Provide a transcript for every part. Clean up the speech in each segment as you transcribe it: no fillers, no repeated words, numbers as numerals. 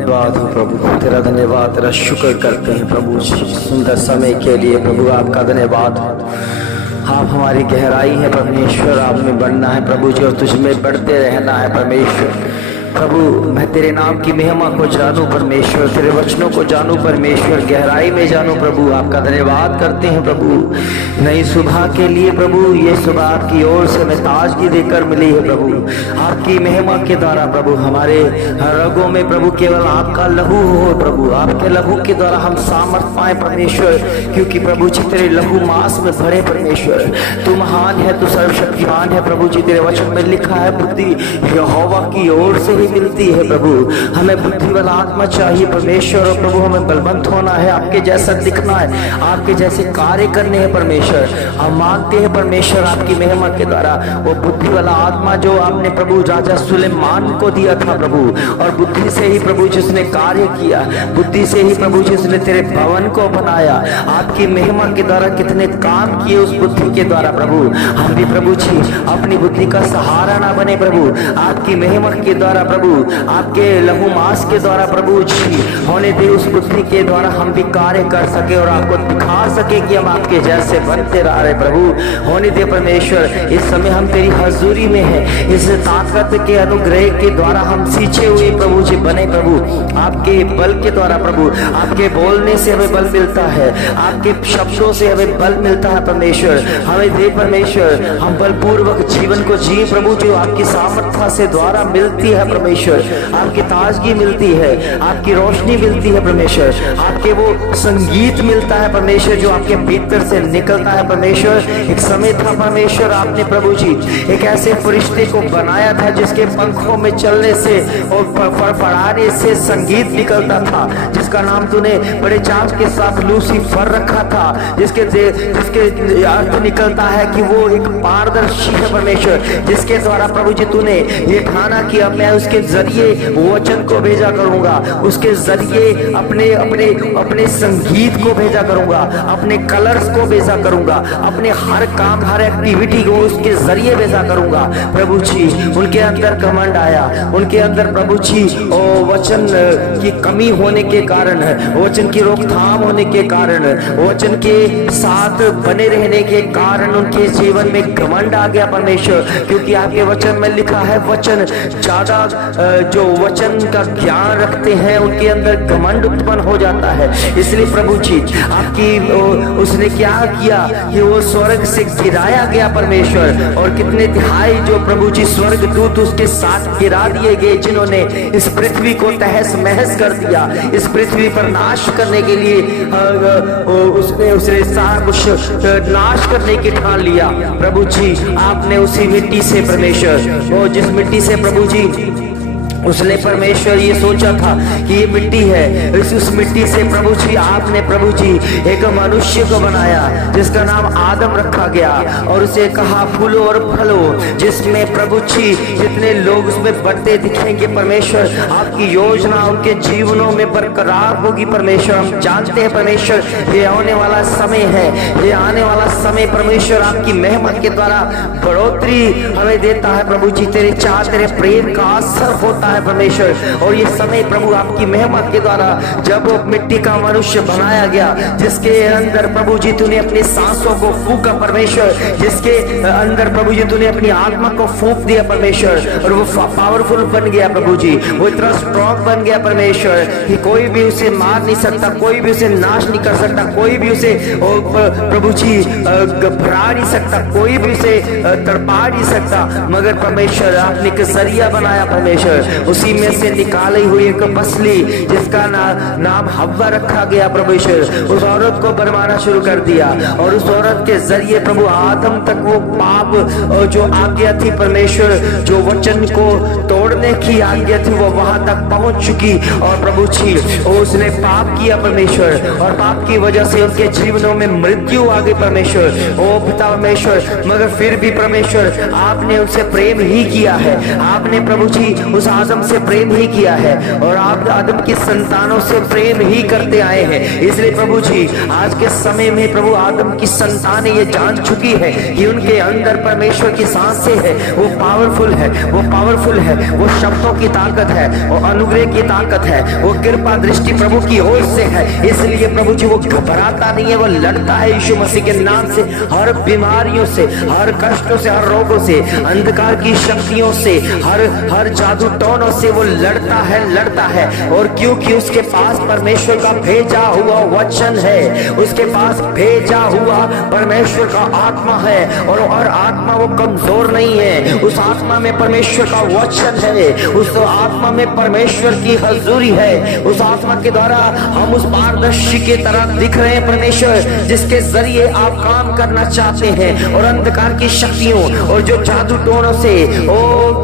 धन्यवाद हो प्रभु, तेरा धन्यवाद, तेरा शुक्र करते हैं प्रभु जी सुंदर समय के लिए। प्रभु आपका धन्यवाद। आप हमारी गहराई है परमेश्वर, आप में बढ़ना है प्रभु जी और तुझ में बढ़ते रहना है परमेश्वर। प्रभु मैं तेरे नाम की महिमा को जानूं परमेश्वर, तेरे वचनों को जानूं परमेश्वर, गहराई में जानूं प्रभु। आपका धन्यवाद करते हैं प्रभु नई सुबह के लिए प्रभु। ये सुबह आपकी ओर से हमें ताजगी देकर मिली है प्रभु। आपकी महिमा के द्वारा प्रभु हमारे रगों में प्रभु केवल आपका लहू हो प्रभु, आपके लहू के द्वारा हम सामर्थ पाए परमेश्वर, क्योंकि प्रभु जी तेरे लहू मांस में भरे परमेश्वर। तू महान है, तू सर्वशक्तिमान है प्रभु जी। तेरे वचन में लिखा है बुद्धि यहोवा की ओर से मिलती है प्रभु। हमें बुद्धि वाला आत्मा चाहिए परमेश्वर और प्रभु हमें बलवंत होना है, आपके जैसा दिखना है, आपके जैसे कार्य करने हैं परमेश्वर। हम मांगते हैं परमेश्वर आपकी महिमा के द्वारा वो बुद्धि वाला आत्मा जो आपने प्रभु राजा सुलेमान को दिया था प्रभु, और बुद्धि से ही प्रभु जिसने कार्य किया, बुद्धि से ही प्रभु जिसने तेरे भवन को बनाया, आपकी महिमा के द्वारा कितने काम किए उस बुद्धि के द्वारा प्रभु। हम भी प्रभु जी अपनी बुद्धि का सहारा ना बने प्रभु, आपकी महिमा के द्वारा प्रभु, आपके लहू मांस के द्वारा प्रभु जी होने दे उस बुद्धि के द्वारा हम भी कार्य कर सके और आपको दिखा सके कि हम आपके जैसे बनते रह रहे प्रभु। होने दे परमेश्वर, इस समय हम तेरी हजूरी में हैं, इस ताकत के अनुग्रह के द्वारा हम सींचे हुए प्रभु जी बने प्रभु। आपके बल के द्वारा प्रभु, आपके बोलने से हमें बल मिलता है, आपके शब्दों से हमें बल मिलता है परमेश्वर। हमें दे परमेश्वर हम बलपूर्वक जीवन को जी प्रभु, जो आपकी सामर्थ्य से द्वारा मिलती है परमेश्वर। आपकी ताजगी मिलती है, आपकी रोशनी मिलती है परमेश्वर, आपके वो संगीत मिलता है परमेश्वर जो आपके भीतर से निकलता है परमेश्वर। एक समय था परमेश्वर आपने प्रभु जी एक ऐसे फरिश्ते को बनाया था जिसके पंखों में चलने से और फड़फड़ाने से संगीत निकलता था, जिसका नाम तूने बड़े चाव के साथ लूसीफर रखा था, जिसके अर्थ निकलता है कि वो एक पारदर्शी है परमेश्वर, जिसके द्वारा प्रभु जी तूने ये ठाना कि अब मैं उसके जरिए वचन को भेजा करूंगा, उसके जरिए अपने अपने अपने संगीत को भेजा करूंगा, अपने कलर्स को भेजा करूंगा, अपने हर काम हर एक्टिविटी को उसके जरिए भेजा करूंगा प्रभु जी। उनके अंदर घमंड आया, उनके अंदर प्रभु जी वचन की कमी होने के कारण, वचन की रोकथाम होने के कारण, वचन के साथ बने रहने के कारण उनके जीवन में घमंड आ गया परमेश्वर। क्योंकि आपके वचन में लिखा है वचन ज्यादा जो वचन का ज्ञान रखते हैं उनके अंदर घमंड उत्पन्न हो जाता है। इसलिए प्रभु जी आपकी उसने क्या किया कि वो स्वर्ग से गिराया गया परमेश्वर, और कितने तिहाई जो प्रभु जी स्वर्ग दूत उसके साथ गिरा दिए गए, जिन्होंने इस पृथ्वी को तहस महस कर दिया। इस पृथ्वी पर नाश करने के लिए उसने सारा कुछ नाश करने की ठान लिया प्रभु जी। आपने उसी मिट्टी से परमेश्वर, वो जिस मिट्टी से प्रभु जी उसने परमेश्वर ये सोचा था कि ये मिट्टी है, उस मिट्टी से प्रभु जी आपने प्रभु जी एक मनुष्य को बनाया जिसका नाम आदम रखा गया, और उसे कहा फूलो और फलो, जिसमें प्रभु जी जितने लोग उसमें बढ़ते दिखेंगे परमेश्वर, आपकी योजना उनके जीवनों में बरकरार होगी परमेश्वर। हम जानते हैं परमेश्वर ये आने वाला समय है, ये आने वाला समय परमेश्वर आपकी महिमा के द्वारा बढ़ोतरी हमें देता है प्रभु जी। तेरे चाह तेरे प्रेम का असर होता है परमेश्वर, और ये समय प्रभु आपकी महिमा के द्वारा जब वो मिट्टी का मनुष्य बनाया गया, जिसके अंदर प्रभु जी तूने अपनी सांसों को फूका परमेश्वर, जिसके अंदर प्रभु जी तूने अपनी आत्मा को फूंक दिया परमेश्वर, और वो पावरफुल बन गया प्रभु जी, वो इतना स्ट्रॉन्ग बन गया परमेश्वर कि कोई भी उसे मार नहीं सकता, कोई भी उसे नाश नहीं कर सकता, कोई भी उसे प्रभु जी घबरा नहीं सकता, कोई भी उसे तड़पा नहीं सकता, मगर परमेश्वर आपने एक जरिया बनाया परमेश्वर। उसी में से निकाली हुई एक बसली जिसका नाम हव्वा रखा गया परमेश्वर, उस औरत को बनवाना शुरू कर दिया, और उस औरत के जरिए प्रभु आदम तक वो पाप जो आज्ञा थी परमेश्वर, जो वचन को तोड़ने की आज्ञा थी, वो वहां तक पहुंच चुकी, और प्रभु जी उसने पाप किया परमेश्वर, और पाप की वजह से उनके जीवनों में मृत्यु आ गई परमेश्वर। ओ पिता परमेश्वर, मगर फिर भी परमेश्वर आपने उनसे प्रेम ही किया है, आपने प्रभु जी उस आदम से प्रेम ही किया है, और आप आदम की संतानों से प्रेम ही करते आए हैं। इसलिए प्रभु जी आज के समय में प्रभु आदम की संतानें ये जान चुकी है कि उनके अंदर परमेश्वर की सांसें है, वो पावरफुल है, वो पावरफुल है, वो शब्दों की ताकत है, वो अनुग्रह की ताकत है, वो कृपा दृष्टि प्रभु की ओर से है। इसलिए प्रभु जी वो घबराता नहीं है, वो लड़ता है यीशु मसीह के नाम से हर बीमारियों से, हर कष्टों से, हर रोगों से, अंधकार की शक्तियों से, हर जादू टोनों से वो लड़ता है। और क्योंकि उसके पास परमेश्वर का भेजा हुआ वचन है, उसके पास भेजा हुआ परमेश्वर का आत्मा है, और आत्मा वो कमजोर नहीं है, उस आत्मा में परमेश्वर का वचन है, उस आत्मा में परमेश्वर की हजूरी है। उस आत्मा के द्वारा हम उस पारदर्शी की तरह दिख रहे हैं परमेश्वर, जिसके जरिए आप काम करना चाहते हैं। और अंधकार की शक्तियों और जो जादू टोनों से, ओ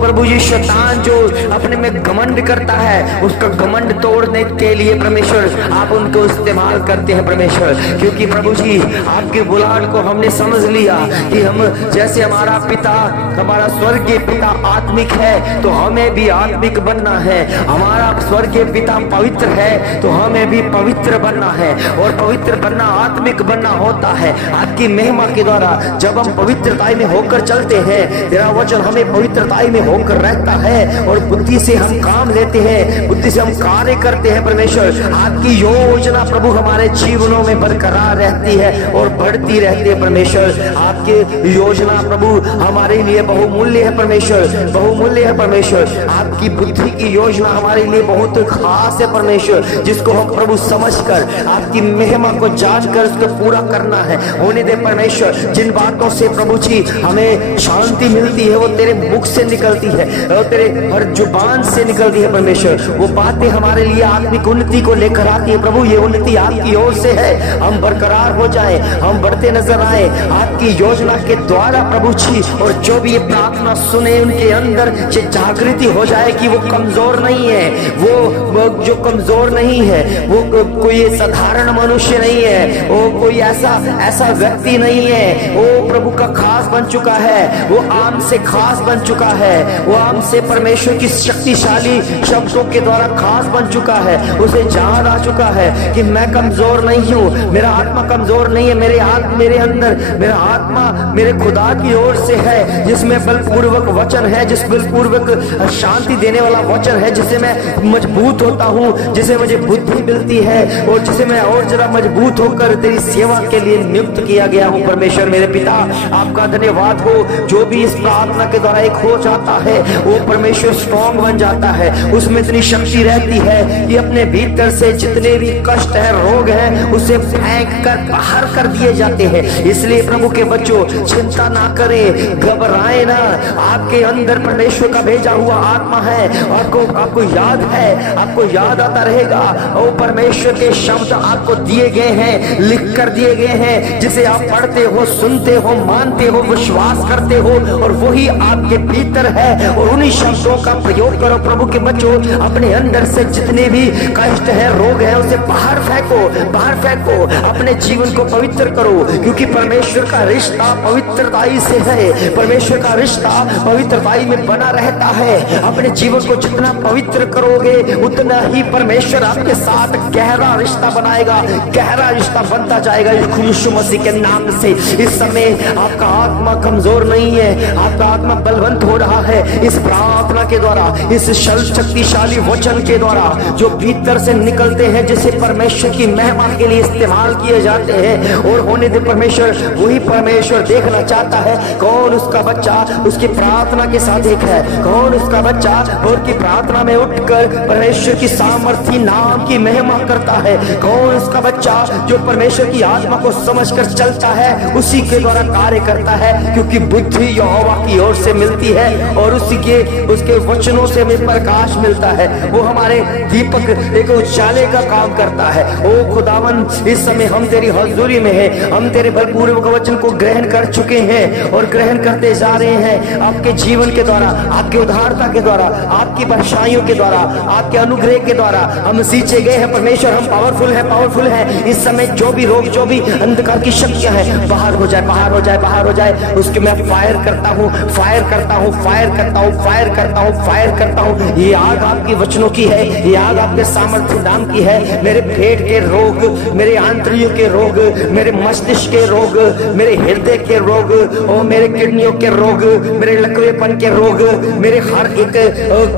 प्रभु जी, शैतान जो अपने में घमंड करता है, उसका घमंड तोड़ने के लिए परमेश्वर आप उनको इस्तेमाल करते हैं परमेश्वर। क्योंकि प्रभु जी आपके बुलाहट को हमने समझ लिया कि हम जैसे हमारा पिता, हमारा स्वर्गीय पिता आत्मिक है, तो हमें भी आत्मिक बनना है। हमारा स्वर्गीय पिता पवित्र है, तो हमें भी पवित्र बनना है। और पवित्र बनना, आत्मिक बनना होता है आपकी महिमा के द्वारा। जब हम पवित्रताई में होकर चलते हैं, तेरा वचन हमें पवित्रताई में होकर रहता है, और बुद्धि से हम काम लेते हैं, बुद्धि से हम कार्य करते हैं परमेश्वर। आपकी योजना प्रभु हमारे जीवनों में बरकरार रहती है और बढ़ती रहती है परमेश्वर। आपके योजना प्रभु हमारे लिए बहुमूल्य है परमेश्वर, बहुमूल्य है परमेश्वर। आपकी बुद्धि की योजना हमारे लिए बहुत खास है परमेश्वर, जिसको हम प्रभु समझकर आपकी महिमा को जानकर उसको पूरा करना है। होने दे परमेश्वर, जिन बातों से प्रभु जी हमें शांति मिलती है वो तेरे मुख से निकलती है, और तेरे हर जुबान से निकलती है परमेश्वर। वो बातें हमारे लिए आत्मिक उन्नति को लेकर आती है प्रभु। ये उन्नति आपकी ओर से है, हम बरकरार हो जाएं, हम बढ़ते नजर आए आपकी योजना के द्वारा प्रभु जी। और जो भी ये प्रार्थना सुने उनके अंदर ये जागृति हो जाए कि वो कमजोर नहीं है, वो जो कमजोर नहीं है, वो कोई साधारण मनुष्य नहीं है, वो कोई ऐसा व्यक्ति नहीं है, वो प्रभु का खास बन चुका है, वो आम से खास बन चुका है, वो आम से परमेश्वर की शक्तिशाली शब्दों के द्वारा खास बन चुका है। उसे जान आ चुका है कि मैं कमजोर नहीं हूँ, मेरा आत्मा कमजोर नहीं है, मेरे अंदर मेरा आत्मा मेरे खुदा की ओर से है, जिसमें बलपूर्वक वचन है, जिस बलपूर्वक शांति देने वाला वचन है, जिसे मैं मजबूत होता हूँ, जिसे मुझे बुद्धि मिलती है, और जिसे मैं और जरा मजबूत होकर तेरी सेवा के लिए नियुक्त किया गया हूँ परमेश्वर। मेरे पिता आपका धन्यवाद हो। जो भी इस प्रार्थना के द्वारा एक हो जाता है वो परमेश्वर स्ट्रॉन्ग बन जाता है, उसमें इतनी शक्ति रहती है कि अपने भीतर से जितने भी कष्ट है, रोग है, उसे फेंक कर बाहर कर दिए जाते हैं। इसलिए प्रभु के बच्चों, चिंता ना करें, घबराए ना। आपके अंदर परमेश्वर का भेजा हुआ आत्मा है, आपको याद है, आपको याद आता रहेगा। और परमेश्वर के शब्द आपको दिए गए हैं, लिख कर दिए गए हैं, जिसे आप पढ़ते हो, सुनते हो, मानते हो, विश्वास करते हो, और वही आपके भीतर है। और उन्हीं शब्दों का प्रयोग करो प्रभु के बच्चों। अपने अंदर से जितने भी कष्ट है, रोग है, उसे बाहर फेंको, बाहर फेंको। अपने जीवन को पवित्र करो, क्योंकि परमेश्वर का रिश्ता पवित्रताई से है, परमेश्वर का रिश्ता पवित्रताई में बना रहता है। अपने जीवन को जितना पवित्र करोगे उतना ही परमेश्वर आपके साथ गहरा रिश्ता बनाएगा, गहरा रिश्ता बनता जाएगा यीशु मसीह के नाम से। इस समय आपका आत्मा कमजोर नहीं है, आपका आत्मा बलवंत हो रहा है इस प्रार्थना के द्वारा, इस शक्तिशाली वचन के द्वारा जो भीतर से निकलते हैं, जिसे परमेश्वर की महिमा के लिए इस्तेमाल किए जाते हैं। और होने दे परमेश्वर, वही परमेश्वर देखना चाहता है कौन उसका बच्चा उसकी प्रार्थना के साथ एक है, कौन उसका बच्चा और की प्रार्थना में उठकर परमेश्वर की सामर्थी नाम की महिमा करता है, कौन उसका बच्चा जो परमेश्वर की आत्मा को समझकर चलता है, उसी के द्वारा कार्य करता है। क्योंकि बुद्धि यहोवा की ओर से मिलती है और उसके वचनों से हमें प्रकाश मिलता है। वो हमारे दीपक एक उजाले का काम करता है। ओ खुदावन, इस समय हम तेरी हजूरी में हैं, हम तेरे बलपूर्वक वचन को ग्रहण कर चुके हैं और ग्रहण करते जा रहे हैं। आपके जीवन के द्वारा, आपके उदारता के द्वारा, आपकी बख्शाइयों के द्वारा, आपके अनुग्रह के द्वारा हम सींचे गए हैं परमेश्वर, हम पावरफुल है, पावरफुल है। इस समय जो भी रोग, जो भी अंधकार की शक्तियां हैं, बाहर हो जाए, बाहर हो जाए, बाहर हो जाए। उसके मैं फायर करता हूँ, फायर करता हूँ, फायर करता हूँ, फायर करता हूँ, फायर करता हूँ। ये आग आपकी वचनों की है, ये आग आपके सामर्थ्य नाम की है। मेरे पेट के रोग, मेरे आंतरियों के रोग, मेरे मस्तिष्क के रोग, मेरे हृदय के रोग और मेरे किडनियों के रोग, मेरे लकवेपन के रोग, मेरे हर एक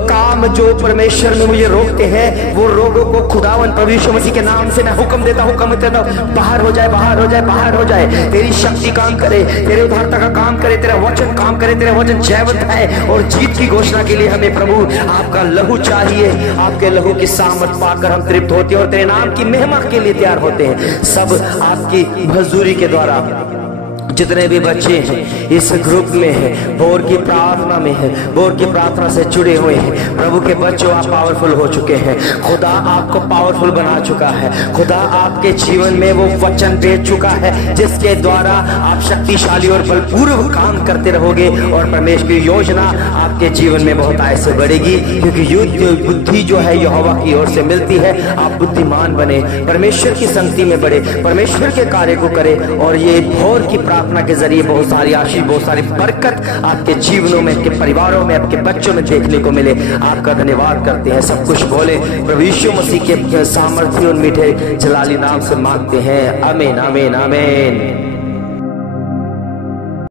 काम जो परमेश्वर में मुझे रोकते हैं, वो रोगों को खुदावन प्रभु यीशु मसीह के नाम से मैं हुक्म देता हूँ, हुक्म देता हूँ, बाहर हो जाए, बाहर हो जाए, बाहर हो जाए। तेरी शक्ति काम करे, तेरे उद्धारता का काम करे, तेरा वचन काम करे। तेरा वचन जयवंत है और जीत की घोषणा के लिए हमें प्रभु आपका लहू चाहिए। आपके लहू की सामर्थ पाकर हम तृप्त होते हैं और तेरे नाम की महिमा के लिए तैयार होते हैं। सब आपकी मजदूरी के द्वारा जितने भी बच्चे हैं इस ग्रुप में है, भोर की प्रार्थना में है, भोर की प्रार्थना से जुड़े हुए हैं, प्रभु के बच्चों आप पावरफुल हो चुके हैं। खुदा आपको पावरफुल बना चुका है। खुदा आपके जीवन में वो वचन भेज चुका है जिसके द्वारा आप शक्तिशाली और बलपूर्वक काम करते रहोगे और परमेश्वर की योजना आपके जीवन में बहुत ऐसे बढ़ेगी, क्योंकि युद्ध बुद्धि जो है यहोवा की ओर से मिलती है। आप बुद्धिमान बने, परमेश्वर की संगति में बढ़े, परमेश्वर के कार्य को करे और ये भोर की प्रार्थना के जरिए बहुत सारी आशीष, बहुत सारी बरकत आपके जीवनों में, आपके परिवारों में, आपके बच्चों में देखने को मिले। आपका धन्यवाद करते हैं। सब कुछ बोले प्रभु यीशु मसीह के सामर्थ्य और मीठे जलाली नाम से मांगते हैं। आमीन, आमीन, आमीन।